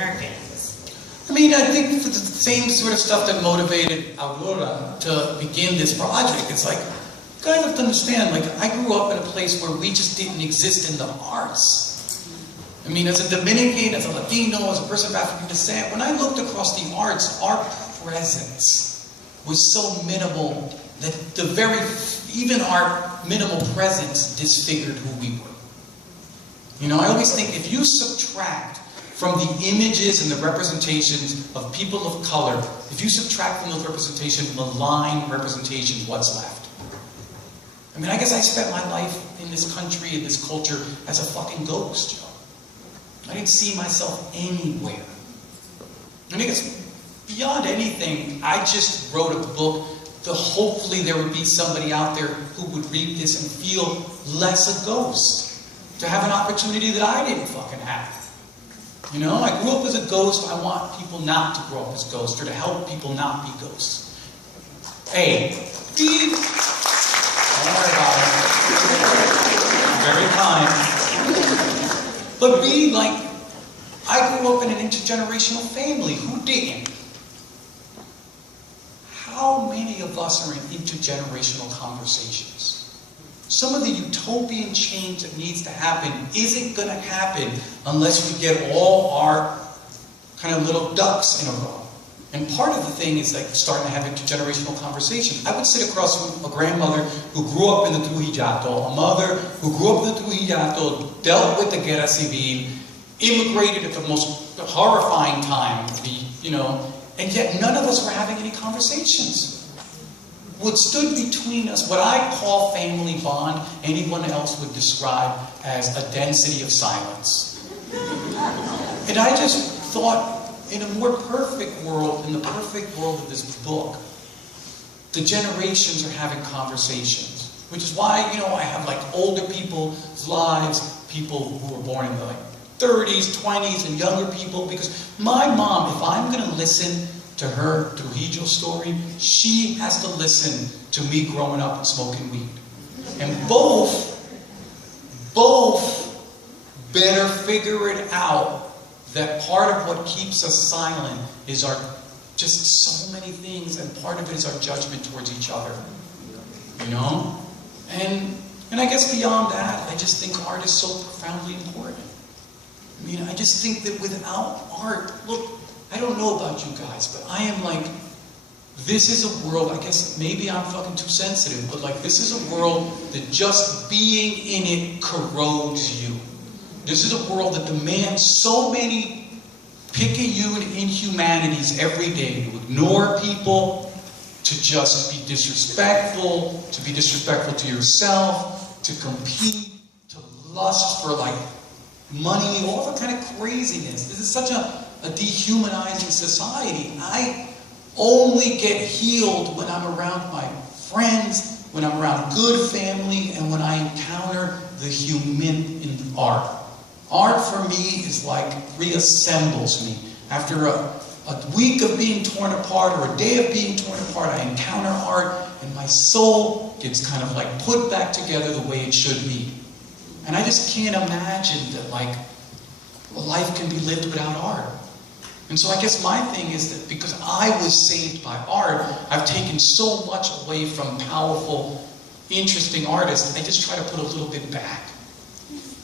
Americans? I mean, I think for the same sort of stuff that motivated Aurora to begin this project, it's like, you guys have to understand, like, I grew up in a place where we just didn't exist in the arts. I mean, as a Dominican, as a Latino, as a person of African descent, when I looked across the arts, our presence was so minimal that even our minimal presence disfigured who we were. You know, I always think if you subtract from the images and the representations of people of color, if you subtract from those representations malign representations, what's left? I mean, I guess I spent my life in this country, in this culture, as a fucking ghost, Joe. I didn't see myself anywhere. I think it's beyond anything, I just wrote a book that hopefully there would be somebody out there who would read this and feel less a ghost. To have an opportunity that I didn't fucking have. You know, I grew up as a ghost. I want people not to grow up as ghosts, or to help people not be ghosts. A, B, don't worry about it. Very kind. But B, like, I grew up in an intergenerational family. Who didn't? How many of us are in intergenerational conversations? Some of the utopian change that needs to happen isn't going to happen unless we get all our kind of little ducks in a row. And part of the thing is like starting to have intergenerational conversation. I would sit across from a grandmother who grew up in the Trujillato, a mother who grew up in the Trujillato, dealt with the Guerra Civil, immigrated at the most horrifying time, you know, and yet none of us were having any conversations. What stood between us, what I call family bond, anyone else would describe as a density of silence. And I just thought, in a more perfect world, in the perfect world of this book, the generations are having conversations. Which is why, you know, I have like older people's lives, people who were born in the 30s, 20s, and younger people, because my mom, if I'm going to listen to her Trujillo story, she has to listen to me growing up and smoking weed. And both better figure it out that part of what keeps us silent is our just so many things, and part of it is our judgment towards each other. You know? And I guess beyond that, I just think art is so profoundly important. I mean, I just think that without art, look, I don't know about you guys, but I am like, this is a world, I guess maybe I'm fucking too sensitive, but like this is a world that just being in it corrodes you. This is a world that demands so many picayune inhumanities every day, to ignore people, to just be disrespectful to yourself, to compete, to lust for like money, all that kind of craziness. This is such a dehumanizing society. I only get healed when I'm around my friends, when I'm around good family, and when I encounter the human in art. Art for me is like reassembles me. After a week of being torn apart or a day of being torn apart, I encounter art and my soul gets kind of like put back together the way it should be. And I just can't imagine that like life can be lived without art. And so I guess my thing is that because I was saved by art, I've taken so much away from powerful, interesting artists, I just try to put a little bit back.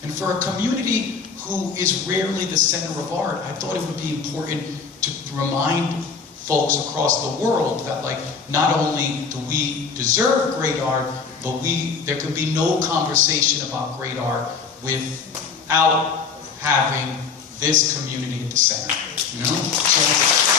And for a community who is rarely the center of art, I thought it would be important to remind folks across the world that like, not only do we deserve great art, but there can be no conversation about great art without having this community at the center, you know? So,